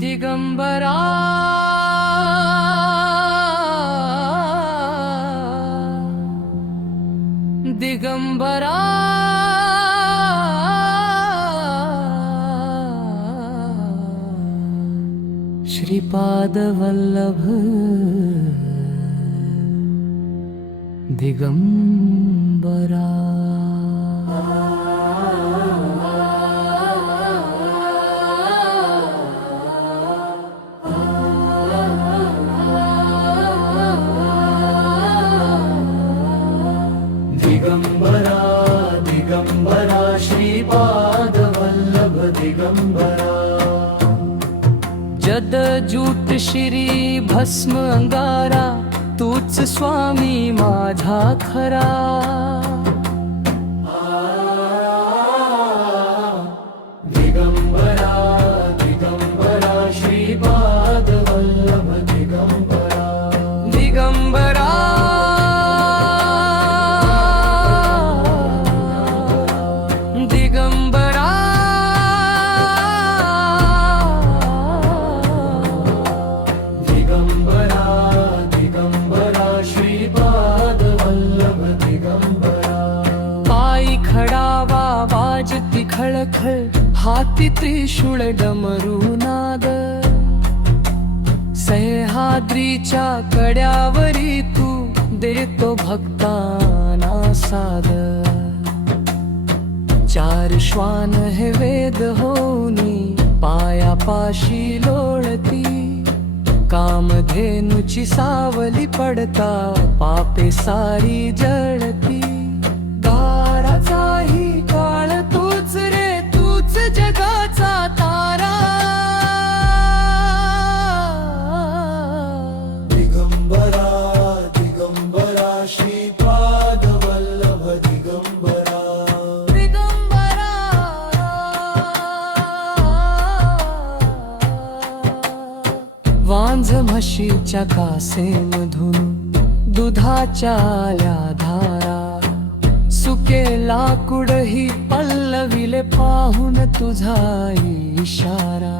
दिगंबरा दिगंबरा श्रीपाद वल्लभ दिगंबरा दिगंबरा दिगंबरा श्रीपाद वल्लभ दिगंबरा जद जूट शिरी भस्म अंगारा तूच स्वामी माझा खरा दिगंबरा दिगंबरा श्रीपाद वल्लभ दिगंबरा दिगंबरा दिगंबरा दिगंबरा दिगंबरा श्रीपाद वल्लभ दिगंबरा पायी खडावा वाजती खळखळ हाती त्रिशूळ डमरू नाद सह्याद्रीच्या कड्यावरी तू देतो भक्तांना साद चार श्वान हे वेद होनी पायापाशी लोळती कामधेनुची सावली पडता पापे सारी जळती दाराचाही काळ तूच रे तूच जगाचा तारा दिगंबरा दिगंबरा श्रीपाद वल्लभ दिगंबरा वांझ म्हशीच्या कासेमधून दुधाच्या आल्या धारा सुके लाकूडही पल्लविले पाहून तुझा इशारा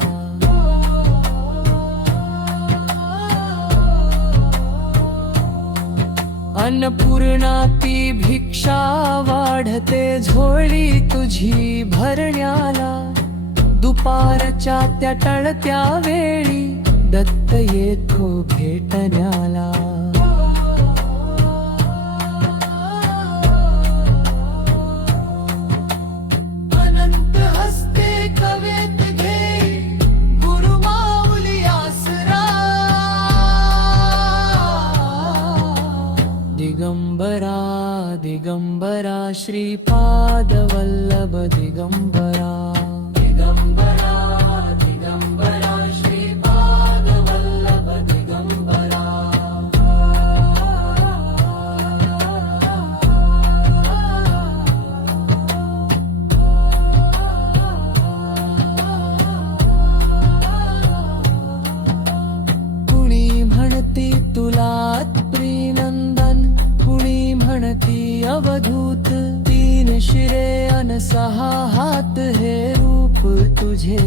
अन्नपूर्णा ती भिक्षा वाढते झोळी तुझी भरण्याला दुपारच्या त्या टळत्या वेळी दत्त येतो भेटण्याला अनंत हस्ते कवेत घे गुरु माऊली आसरा दिगंबरा दिगंबरा श्रीपाद वल्लभ दिगंबरा दिगंबरा दिगंबरा श्रीपाद वल्लभ दिगंबरा कुणी म्हणती तुला प्रिनंदन कुणी म्हणती अवधूत तीन शिरे अन सहा हात हे रूप तुझे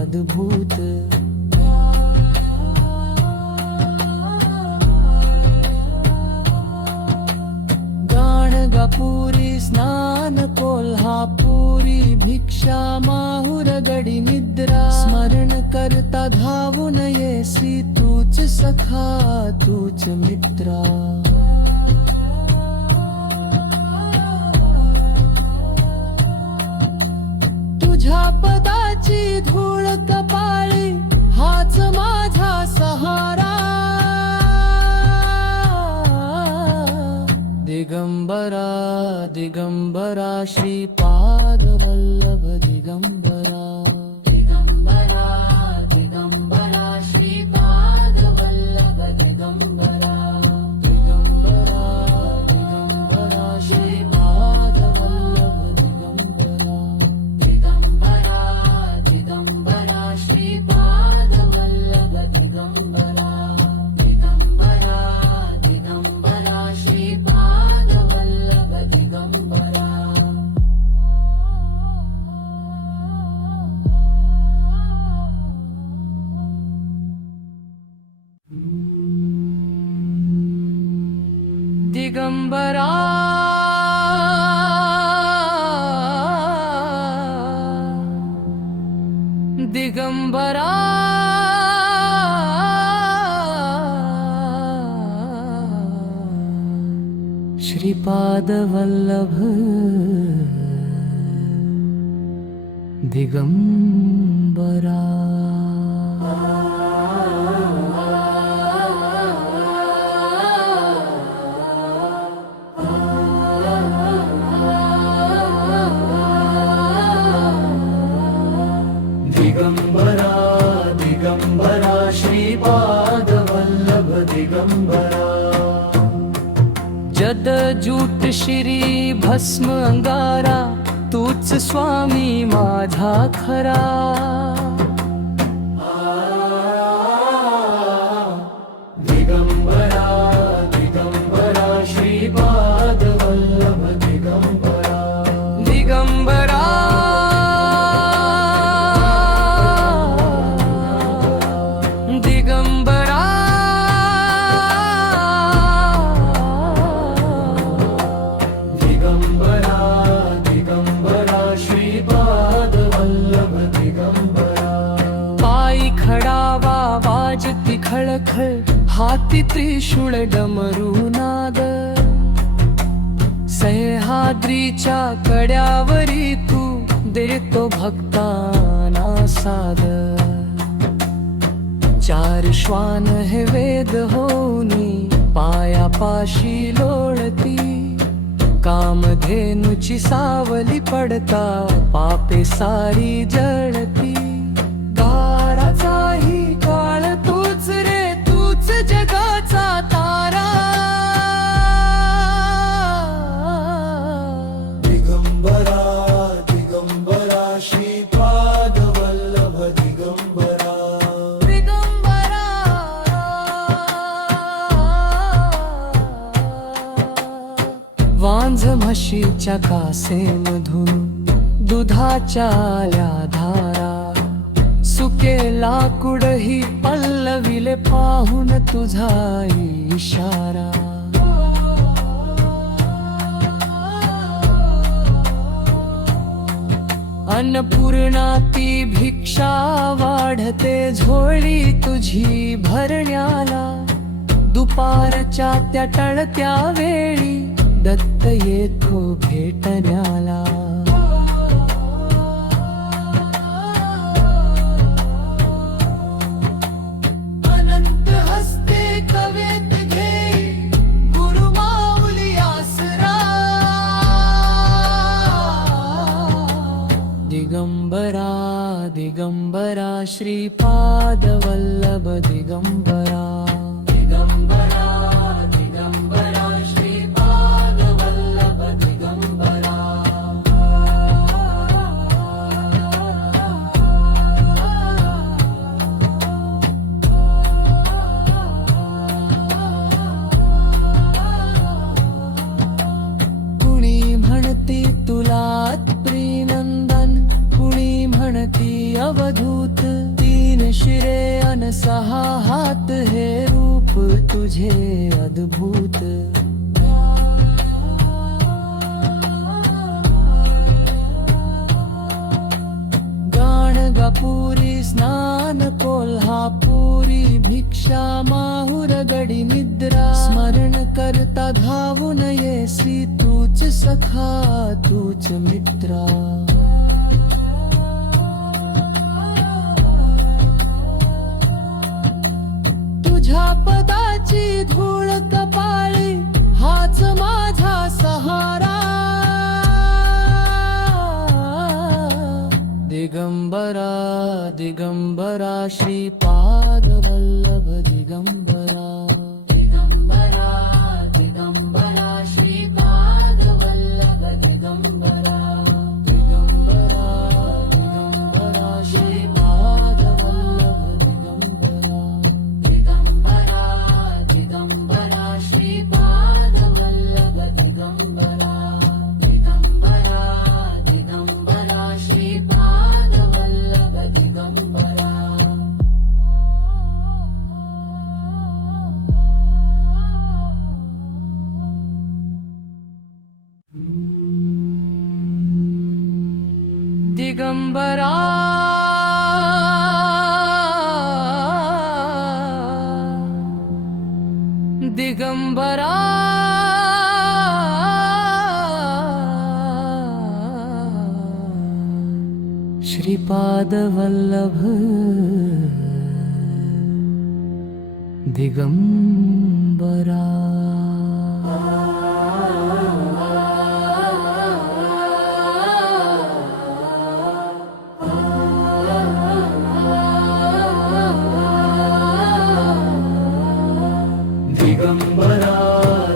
अद्भुत गाणगापुरी स्नान कोल्हापुरी भिक्षा माहुर गडी निद्रा स्मरण करता धावून येसी तूच सखा तूच मित्रा तुझ्या पदाची धूळ कपाळी हाच माझा सहारा दिगंबरा दिगंबरा श्रीपाद वल्लभ दिगंबरा दिगंबरा दिगंबरा श्रीपाद वल्लभ दिगंबरा दिगंबरा दिगंबरा श्रीपाद वल्लभ दिगंबरा दिगंबरा दिगंबरा श्रीपाद वल्लभ दिगंबरा दिगंबरा दिगंबरा श्रीपाद वल्लभ दिगंबरा दिगंबरा दिगंबरा श्रीपाद वल्लभ दिगंबरा दिगंबरा दिगंबरा श्रीपाद वल्लभ दिगंबरा जद जूट शिरी भस्म अंगारा तूच स्वामी माझा खरा दिगंबरा दिगंबरा श्रीपाद वल्लभ दिगंबरा दिगंबरा दिगंबरा दिगंबरा दिगंबरा श्रीपाद वल्लभ दिगंबरा पायी खडावा वाजती खळखळ हाती त्रिशूळ डमरुनाद सह्याद्रीच्या कड्यावरी तू देतो भक्तांना साद चार श्वान हे वेद होनी पायापाशी लोळती कामधेनुची सावली पडता पापे सारी जळती दाराचाही काळ तूच रे तूच जगाचा तारा दिगंबरा दिगंबरा श्रीपाद वल्लभ दिगंबरा दिगंबरा वांझ म्हशीच्या कासेमधून दुधाच्या आल्या धारा सुके लाकुडही पल्लविले पाहून तुझा इशारा अन्नपूर्णा ती भिक्षा वाढते झोळी तुझी भरण्याला दुपारच्या त्या टळत्या वेळी दत्त येतो भेटण्याला अनंत हस्ते कवेत घे गुरुमाऊली आसरा दिगंबरा दिगंबरा श्रीपाद वल्लभ दिगंबरा दिगंबरा दिगंबरा श्रीपाद वल्लभ दिगंबरा कुणी म्हणते तुला प्रिनंदन कुणी म्हणती अवधूत तीन शिरे अन सहा हात हे रूप तुझे अद्भुत गाणगापुरी स्नान कोल्हापुरी भिक्षा माहुर गडी निद्रा स्मरण करता धावून येसी तूच सखा तूच मित्रा तुझ्या पदाची धूळ कपाळी हाच माझा सहारा दिगंबरा दिगंबरा श्रीपाद वल्लभ दिगंबरा दिगंबरा दिगंबरा श्रीपाद वल्लभ दिगंबरा दिगंबरा दिगंबरा श्रीपाद वल्लभ दिगंबरा दिगंबरा दिगंबरा श्रीपाद वल्लभ दिगंबरा दिगंबरा दिगंबरा श्रीपाद वल्लभ दिगंबरा दिगंबरा दिगंबरा श्रीपाद वल्लभ दिगंबरा दिगंबरा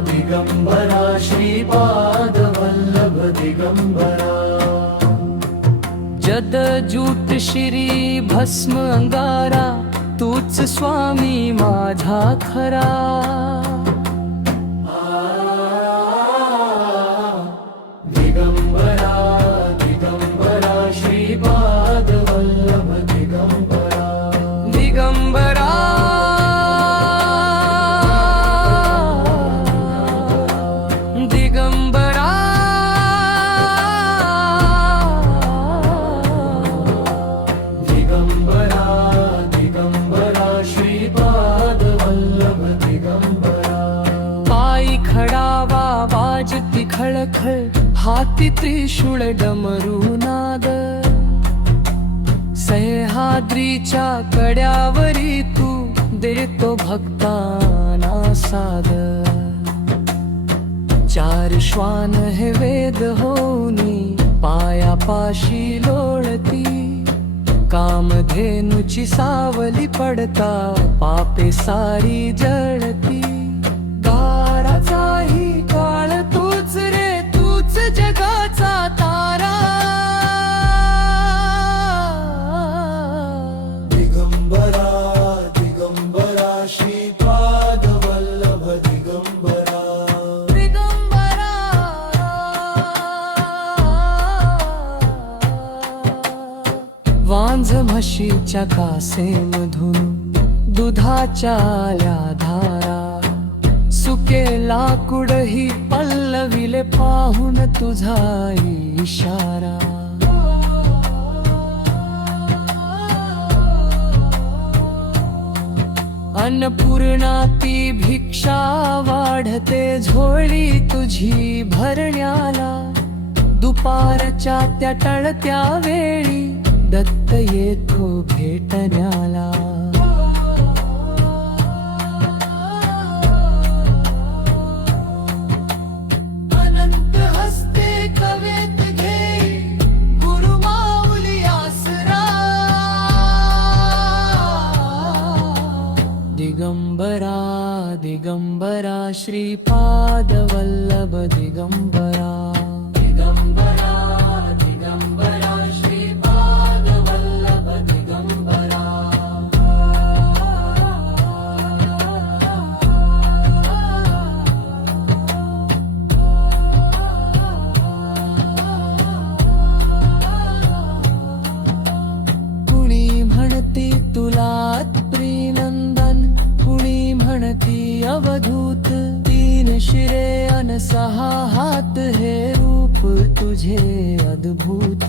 दिगंबरा श्रीपाद वल्लभ दिगंबरा जद जूट शिरी भस्म अंगारा तूच स्वामी माझा खरा दिगंबरा दिगंबरा श्रीपाद वल्लभ दिगंबरा दिगंबरा दिगंबरा दिगंबरा दिगंबरा श्रीपाद वल्लभ दिगंबरा पायी खडावा वाजती खळखळ हाती त्रिशूळ डमरू नाद सह्याद्रीच्या कड्यावरी तू देतो भक्तांना साद चार श्वान हे वेद होनी पायापाशी लोळती कामधेनुची सावली पडता पापे सारी जळती दाराचाही काळ तूच रे तूच जगाचा तारा दिगंबरा दिगंबरा श्रीपाद वल्लभ दिगंबरा दिगंबरा वांझ म्हशीच्या कासेमधून दुधाच्या आल्या धारा सुके लाकुडही पल्लविले पाहून तुझा इशारा अन्नपूर्णा ती भिक्षा वाढते झोळी तुझी भरण्याला दुपारच्या त्या टळत्या वेळी दत्त येतो भेटण्याला अनंत हस्ते कवेत घे गुरु माऊली आसरा दिगंबरा दिगंबरा श्रीपाद वल्लभ दिगंबरा दिगंबरा दिगंबरा श्रीपाद वल्लभ दिगंबरा कुणी म्हणते तुला प्रिनंदन कुणी म्हणती अवधूत तीन शिरे अन सहा हात हे रूप तुझे अद्भुत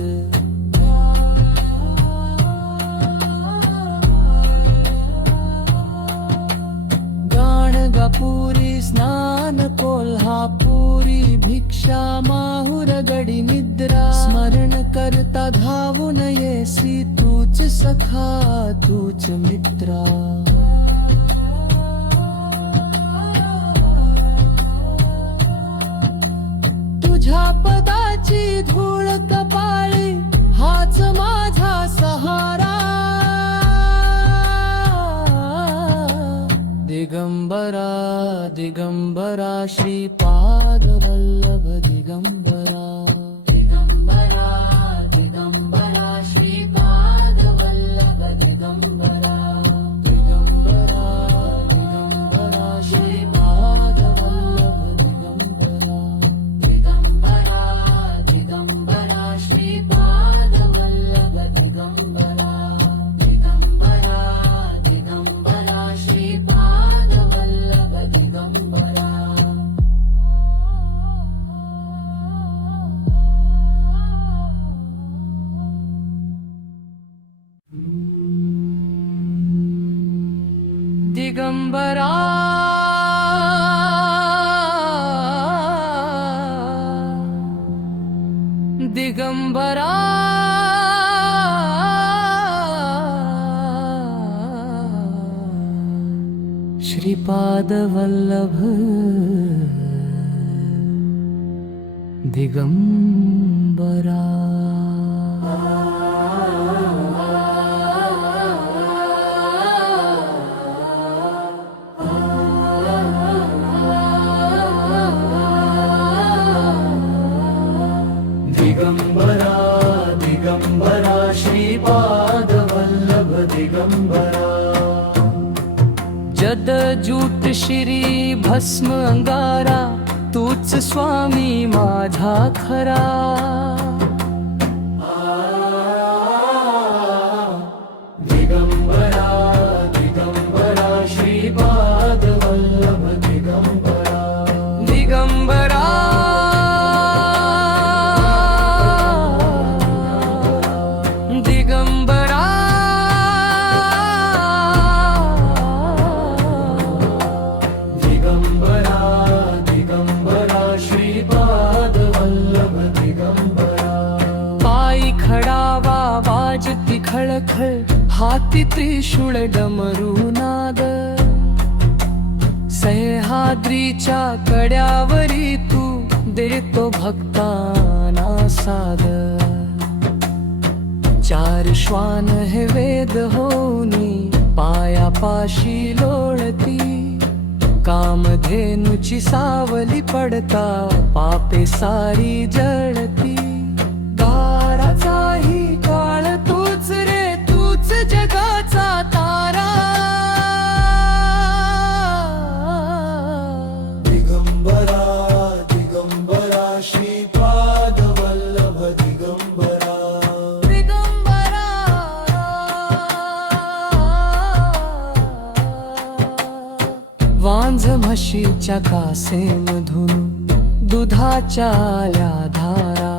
गाणगापुरी स्नान कोल्हापुरी भिक्षा माहुर गडी निद्रा स्मरण करता धावून येसी तूच सखा तूच मित्रा तुझ्या पदाची धूळ कपाळी हाच माझा सहारा दिगंबरा दिगंबरा श्रीपाद वल्लभ दिगंबरा दिगंबरा दिगंबरा श्रीपाद वल्लभ दिगंबरा दिगंबरा दिगंबरा श्रीपाद वल्लभ दिगंबरा दिगंबरा दिगंबरा श्रीपाद वल्लभ दिगंबरा दिगंबरा दिगंबरा श्रीपाद वल्लभ दिगंबरा दिगंबरा दिगंबरा श्रीपाद वल्लभ दिगंबरा दिगंबरा दिगंबरा श्रीपाद वल्लभ दिगंबरा जद जूट श्री भस्म अंगारा तूच स्वामी माझा खरा दिगंबरा दिगंबरा श्रीपाद वल्लभ दिगंबरा दिगंबरा दिगंबरा दिगंबरा दिगंबरा श्रीपाद वल्लभ दिगंबरा पायी खडावा वाजती खळखळ हाती त्रिशूळ डमरू नाद सह्याद्रीच्या कड्यावरी तू देतो भक्तांना साद चार श्वान हे वेद होनी पायापाशी लोळती कामधेनुची सावली पडता पापे सारी जळती दाराचाही काळ तूच रे तूच जगाचा तारा दिगंबरा दिगंबरा श्रीपाद वल्लभ दिगंबरा दिगंबरा वांझ म्हशीच्या कासेमधून दुधाच्या आल्या धारा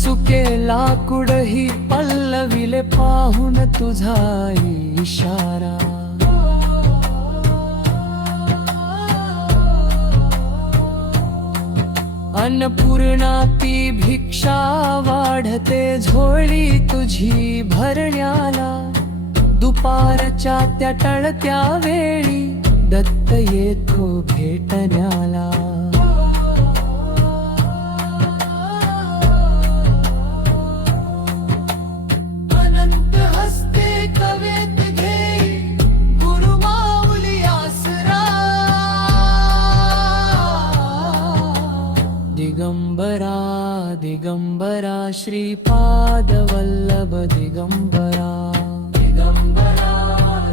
सुके लाकूडही पल्लविले पाहून तुझा इशारा अन्नपूर्णा ती भिक्षा वाढते झोळी तुझी भरण्याला दुपारच्या त्या टळत्या वेळी दत्त येतो भेटण्याला अनंत हस्ते कवेत घेई गुरु माऊली आसरा दिगंबरा दिगंबरा श्रीपाद वल्लभ दिगंबरा दिगंबरा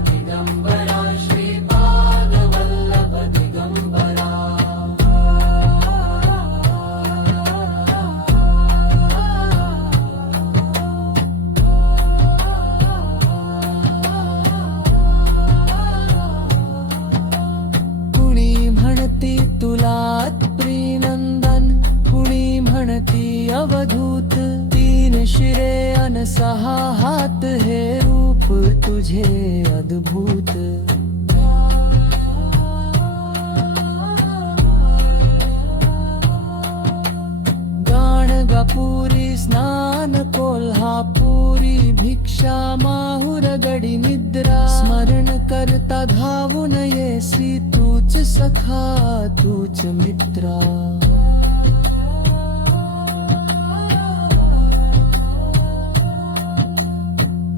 दिगंबरा श्रीपाद वल्लभ दिगंबरा कुणी म्हणती तुला प्रिनंदन कुणी म्हणती अवधूत तीन शिरे अन सहा हात हे रूप तुझे अद्भुत गाणगापुरी स्नान कोल्हापुरी भिक्षा माहुर गडी निद्रा स्मरण करता धावून येसी तूच सखा तूच मित्रा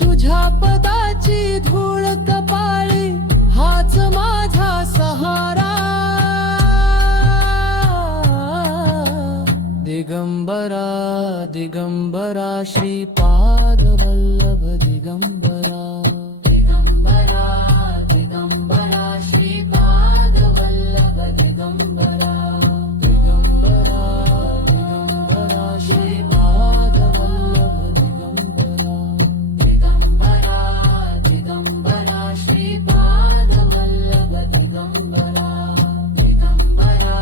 तुझ्या पदाची धूळ कपाळी हाच माझा सहारा दिगंबरा दिगंबरा श्रीपाद वल्लभ दिगंबरा दिगंबरा दिगंबरा श्रीपाद वल्लभ दिगंबरा दिगंबरा दिगंबरा श्रीपाद वल्लभ दिगंबरा दिगंबरा दिगंबरा श्रीपाद वल्लभ दिगंबरा दिगंबरा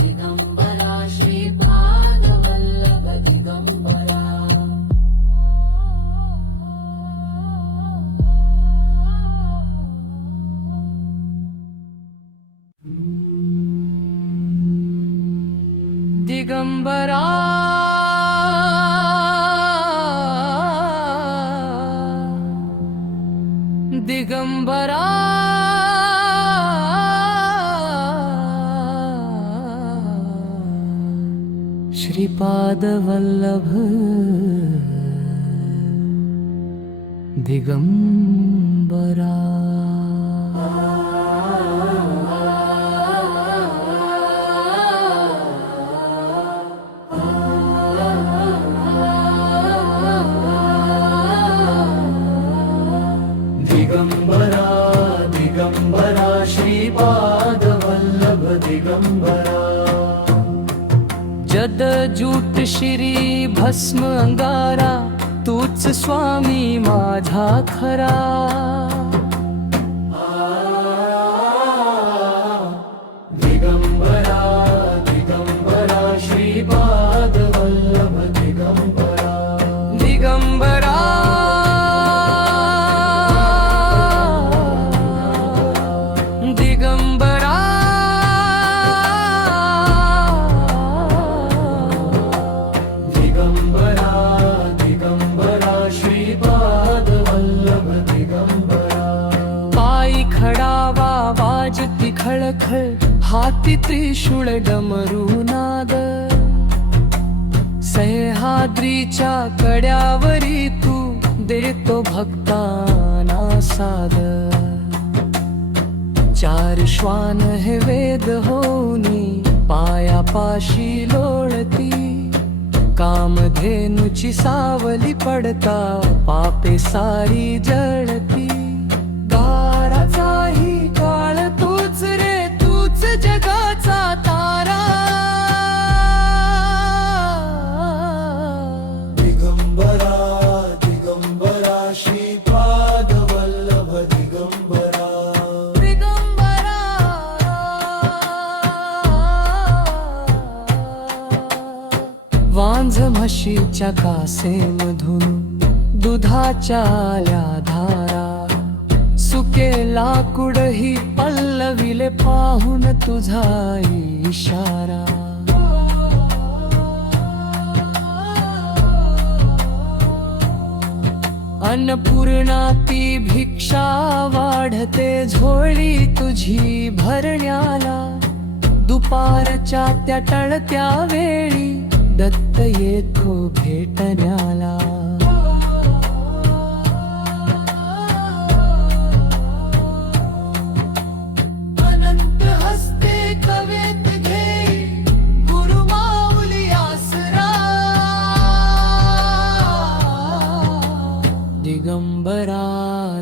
दिगंबरा श्रीपाद वल्लभ दिगंबरा दिगंबरा दिगंबरा श्रीपाद वल्लभ दिगंबरा दिगंबरा दिगंबरा श्रीपाद वल्लभ दिगंबरा जद जूट शिरी भस्म अंगारा तूच स्वामी माझा खरा दिगंबरा दिगंबरा श्रीपाद वल्लभ दिगंबरा दिगंबरा दिगंबरा दिगंबरा दिगंबरा श्रीपाद वल्लभ दिगंबरा पायी खडावा वाजती खळखळ हाती त्रिशूळ डमरुनाद सह्याद्रीच्या कड्यावरी तू देतो भक्तांना साद चार श्वान हे वेद होनी पायापाशी लोळती कामधेनुची सावली पडता पापे सारी जळती दाराचाही काळ तूच रे तूच जगाचा तारा दिगंबरा दिगंबरा श्रीपाद वल्लभ दिगंबरा दिगंबरा वांझ म्हशीच्या कासेमधून दुधाच्या आल्या धारा सुके लाकुडही पल्लविले पाहून तुझा इशारा अन्नपूर्णा ती भिक्षा वाढते झोळी तुझी भरण्याला दुपारच्या त्या टळत्या वेळी दत्त येतो भेटण्याला अनंत हस्ते कवेत घे गुरु माऊली आसरा दिगंबरा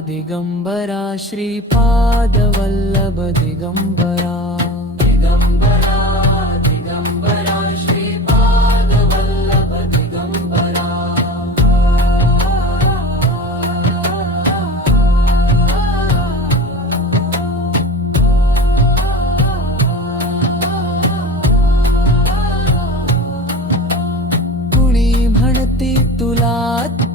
दिगंबरा श्रीपाद वल्लभ दिगंबरा दिगंबरा दिगंबरा श्रीपाद वल्लभ दिगंबरा कुणी म्हणती तुला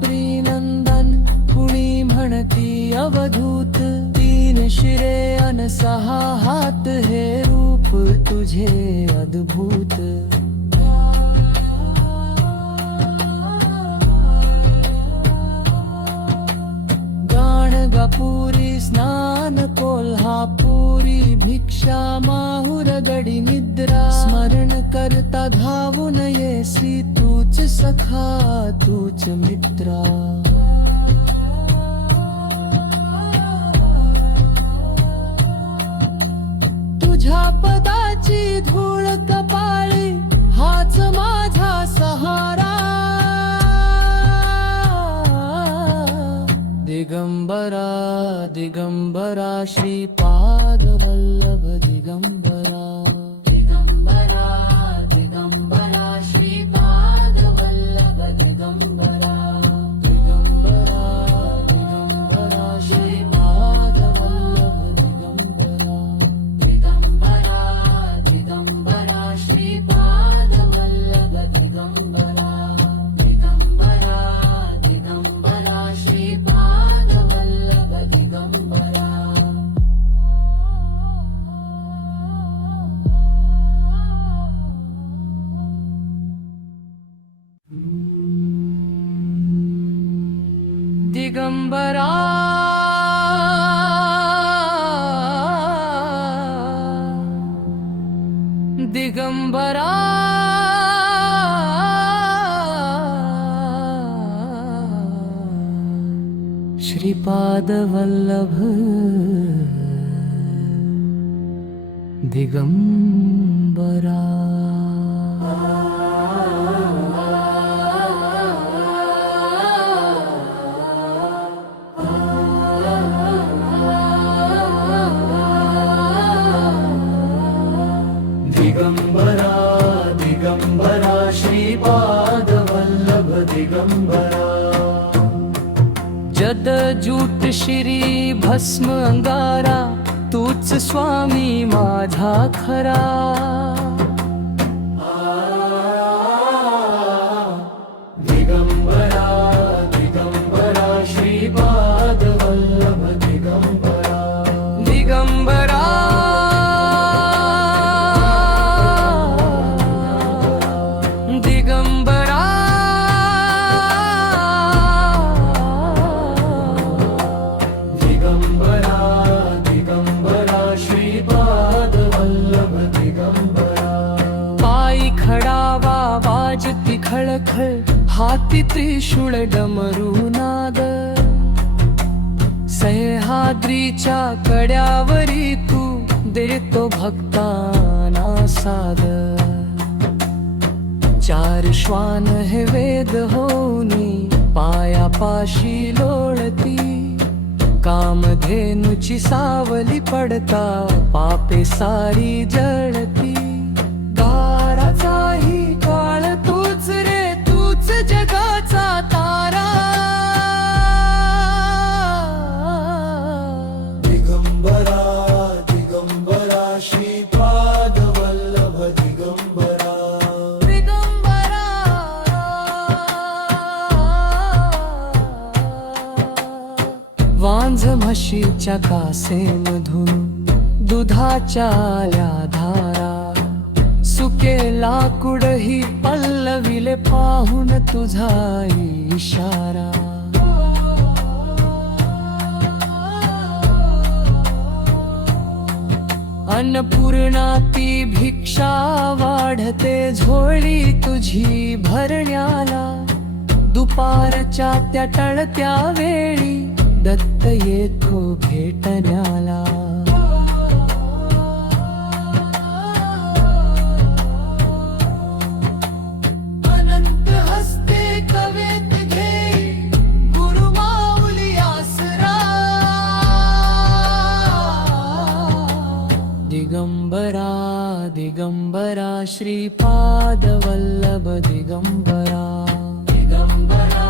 प्रिनंदन कुणी म्हणती अवधूत तीन शिरे अन सहा हात हे रूप तुझे अद्भुत गाणगापुरी स्नान कोल्हापुरी भिक्षा माहुर गडी निद्रा स्मरण करता धावून येसी तूच सखा तूच मित्रा तुझ्या पदाची धूळ कपाळी हाच माझा सहारा दिगंबरा दिगंबरा श्रीपाद वल्लभ दिगंबरा दिगंबरा दिगंबरा श्रीपाद वल्लभ दिगंबरा दिगंबरा दिगंबरा श्रीपाद वल्लभ दिगंबरा दिगंबरा दिगंबरा श्रीपाद वल्लभ दिगंबरा दिगंबरा दिगंबरा श्रीपाद वल्लभ दिगंबरा दिगंबरा दिगंबरा श्रीपाद वल्लभ दिगंबरा दिगंबरा दिगंबरा श्रीपाद वल्लभ दिगंबरा जद जूट शिरी भस्म अंगारा तूच स्वामी माझा खरा दिगंबरा दिगंबरा श्रीपाद वल्लभ दिगंबरा दिगंबरा दिगंबरा दिगंबरा दिगंबरा श्रीपाद वल्लभ दिगंबरा पायी खडावा वाजती खळखळ हाती त्रिशूळ डमरू नाद सह्याद्रीच्या कड्यावरी तू देतो भक्तांना साद चार श्वान हे वेद होनी पायापाशी लोळती कामधेनुची सावली पडता पापे सारी जळती दाराचाही काळ तूच रे तूच जगाचा तारा दिगंबरा दिगंबरा श्रीपाद वल्लभ दिगंबरा दिगंबरा वांझ म्हशीच्या कासेमधून दुधाच्या आल्या धारा सुके लाकुडही पल्लविले पाहून तुझा इशारा अन्नपूर्णा ती भिक्षा वाढते झोळी तुझी भरण्याला दुपारच्या त्या टळत्या वेळी दत्त येतो भेटण्याला अनंत हस्ते कवेत घे गुरु माऊली आसरा दिगंबरा दिगंबरा श्रीपाद वल्लभ दिगंबरा दिगंबरा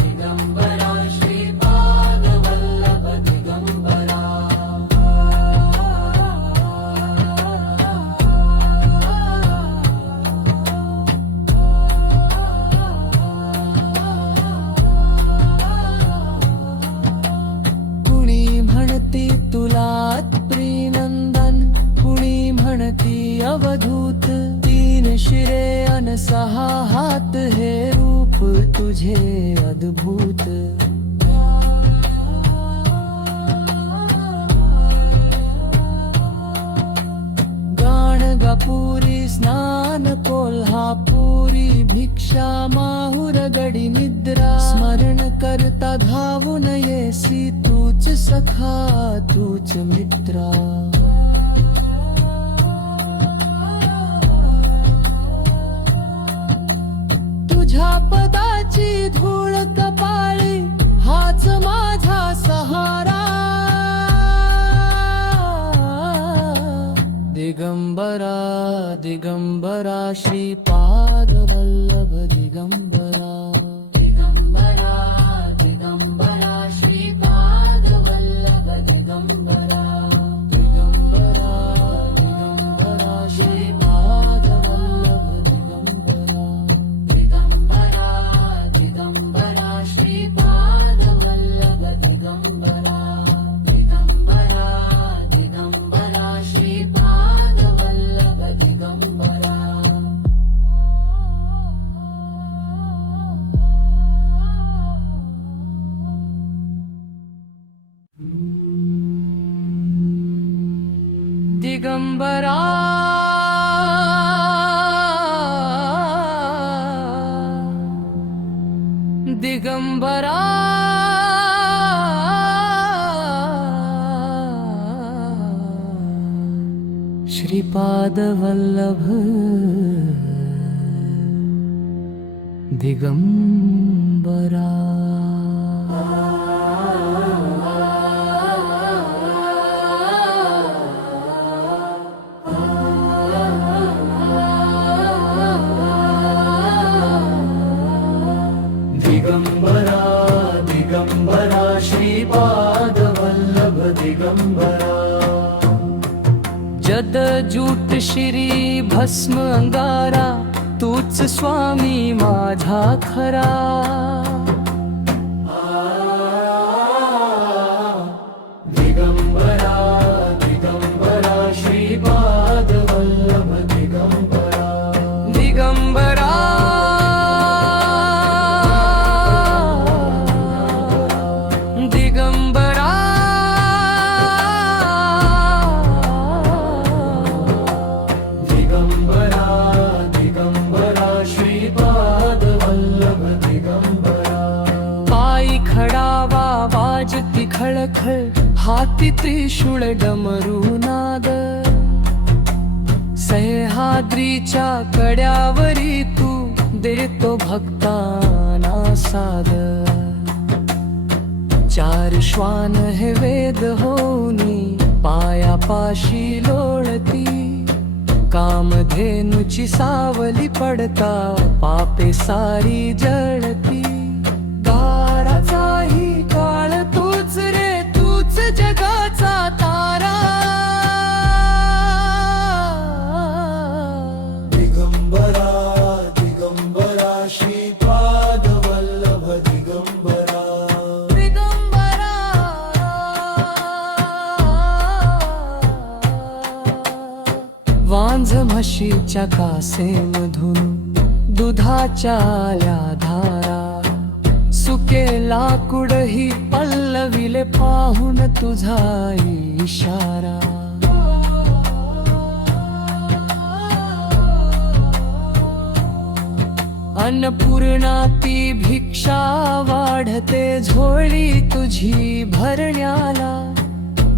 दिगंबरा श्रीपाद वल्लभ दिगंबरा कुणी म्हणते तुला प्रिनंदन कुणी म्हणती अवधूत तीन शिरे अन सहा हात हे रूप तुझे अद्भुत गाणगापुरी स्नान कोल्हापुरी भिक्षा माहुर गडी निद्रा स्मरण करता धावून येसी तूच सखा तूच मित्रा तुझ्या पदाची धूळ कपाळी हाच माझा सहारा दिगंबरा दिगंबरा श्रीपाद वल्लभ दिगंबरा दिगंबरा दिगंबरा श्रीपाद वल्लभ दिगंबरा दिगंबरा दिगंबरा श्रीपाद वल्लभ दिगंबरा दिगंबरा दिगंबरा श्रीपाद वल्लभ दिगंबरा दिगंबरा दिगंबरा श्रीपाद वल्लभ दिगंबरा दिगंबरा दिगंबरा श्रीपाद वल्लभ दिगंबरा दिगंबरा दिगंबरा श्रीपाद वल्लभ दिगंबरा जद जूट श्री भस्म अंगारा तूच स्वामी माझा खरा दिगंबरा दिगंबरा श्रीपाद वल्लभ दिगंबरा दिगंबरा दिगंबरा दिगंबरा दिगंबरा श्रीपाद वल्लभ दिगंबरा पायी खडावा वाजती खळखळ हाती त्रिशूळ डमरू नाद सह्याद्रीच्या कड्यावरी तू देतो भक्तांना साद चार श्वान हे वेद होनी पायापाशी लोळती कामधेनुची सावली पडता पापे सारी जळती दाराचाही काळ तूच रे तूच जगाचा तारा दिगंबरा दिगंबरा श्रीपाद वल्लभ दिगंबरा दिगंबरा वांझ म्हशीच्या कासेमधून दुधाच्या आल्या धारा सुके लाकूडही पल्लविले पाहून तुझा इशारा अन्नपूर्णा ती भिक्षा वाढते झोळी तुझी भरण्याला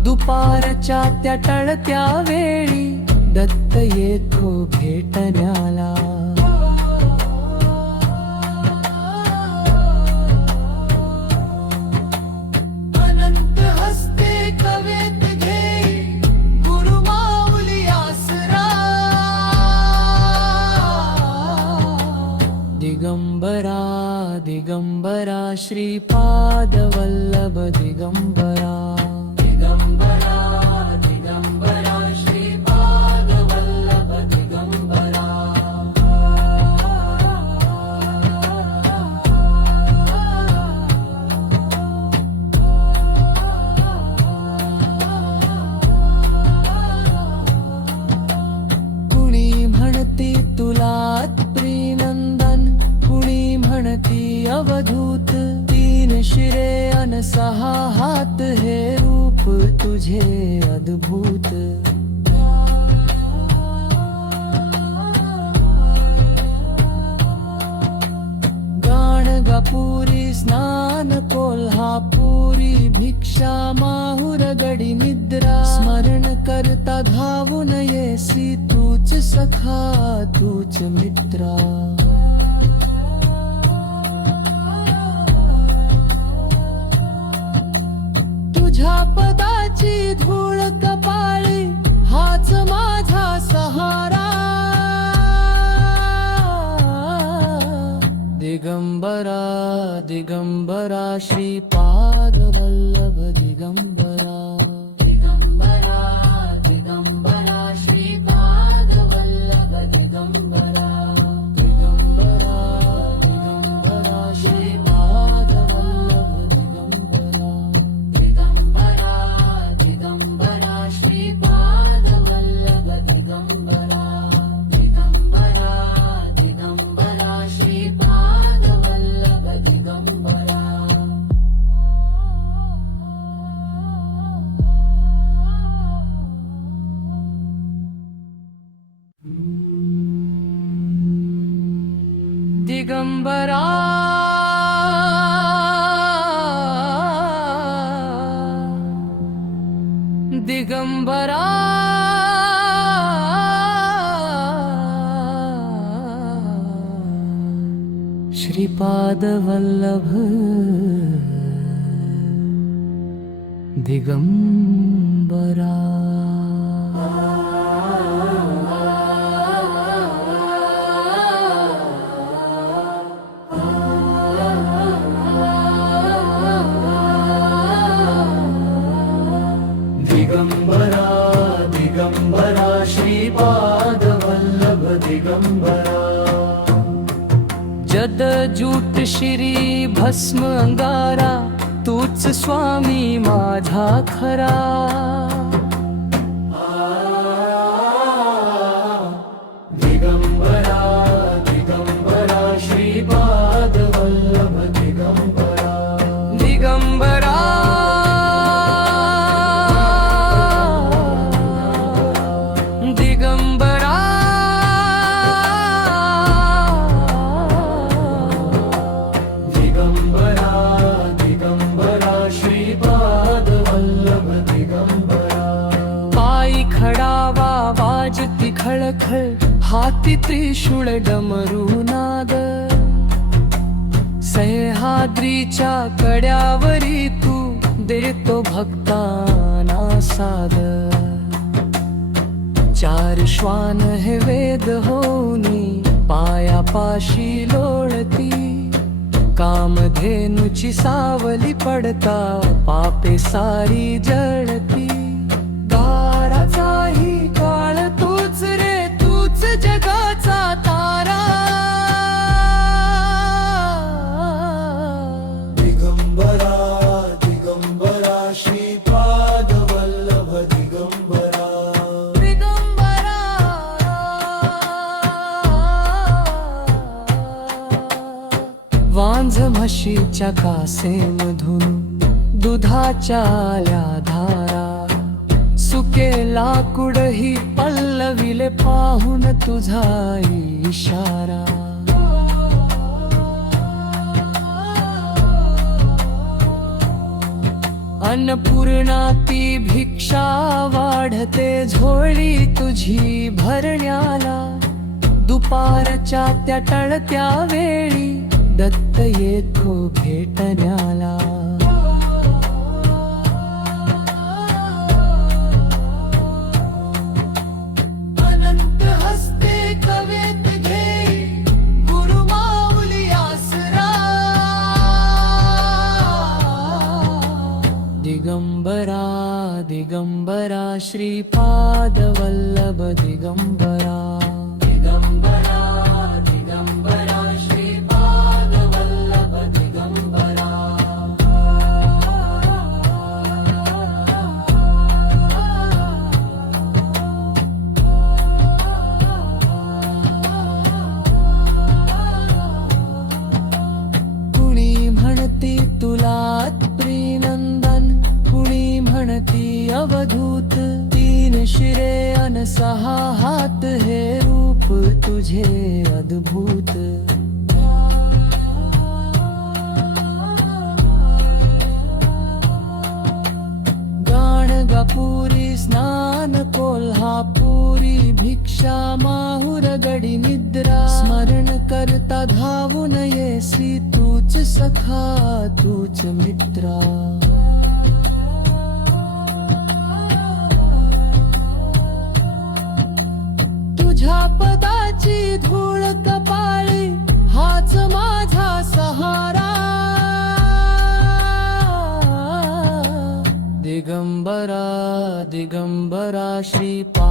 दुपारच्या त्या टळत्या वेळी दत्त येतो भेटण्याला अनंत हस्ते कवेत घेई गुरु माऊली आसरा दिगंबरा दिगंबरा श्रीपाद वल्लभ दिगंबरा दिगंबरा दिगंबरा श्रीपाद वल्लभ दिगंबरा कुणी म्हणते तुला प्रिनंदन कुणी म्हणती अवधूत तीन शिरे अन सहा हात हे रूप तुझे अद्भुत गाणगापुरी स्नान कोल्हापुरी भिक्षा माहुर गडी निद्रा स्मरण करता धावून येसी तूच सखा तूच मित्रा तुझ्या पदाची धूळ कपाळी हाच माझा सहारा दिगंबरा दिगंबरा श्रीपाद वल्लभ दिगंबरा दिगंबरा दिगंबरा श्रीपाद वल्लभ दिगंबरा दिगंबरा दिगंबरा श्रीपाद वल्लभ दिगंबरा दिगंबरा दिगंबरा श्रीपाद वल्लभ दिगंबरा दिगंबरा दिगंबरा श्रीपाद वल्लभ दिगंबरा दिगंबरा दिगंबरा श्रीपाद वल्लभ दिगंबरा दिगंबरा दिगंबरा श्रीपाद वल्लभ दिगंबरा जद जूट शिरी भस्म अंगारा तूच स्वामी माझा खरा दिगंबरा दिगंबरा श्रीपाद वल्लभ दिगंबरा दिगंबरा दिगंबरा दिगंबरा दिगंबरा श्रीपाद वल्लभ दिगंबरा पायी खडावा वाजती खळखळ हाती त्रिशूळ डमरू नाद सह्याद्रीच्या कड्यावरी तू देतो भक्तांना साद चार श्वान हे वेद होनी पायापाशी लोळती कामधेनुची सावली पडता पापे सारी जळती दाराचाही काळ तूच रे तूच जगाचा तारा दिगंबरा दिगंबरा श्रीपाद वल्लभ दिगंबरा दिगंबरा वांझ म्हशीच्या कासेमधून दुधाच्या आल्या धारा सुके लाकुडही पल्लविले पाहून तुझा इशारा अन्नपूर्णा ती भिक्षा वाढते झोळी तुझी भरण्याला दुपारच्या त्या टळत्या वेळी दत्त येतो भेटण्याला अनंत हस्ते कवेत घेई गुरु माऊली आसरा दिगंबरा दिगंबरा श्रीपाद वल्लभ दिगंबरा दिगंबरा दिगंबरा श्रीपाद वल्लभ दिगंबरा कुणी म्हणती तुला प्रिनंदन कुणी म्हणती अवधूत तीन शिरे अन सहा हात हे रूप तुझे अद्भुत गाणगापुरी स्नान कोल्हापुरी भिक्षा माहुर गडी निद्रा स्मरण करता धावून येसी तूच सखा तूच मित्रा तुझ्या पदाची धूळ कपाळी हाच माझा सहारा दिगंबरा दिगंबरा श्रीपाद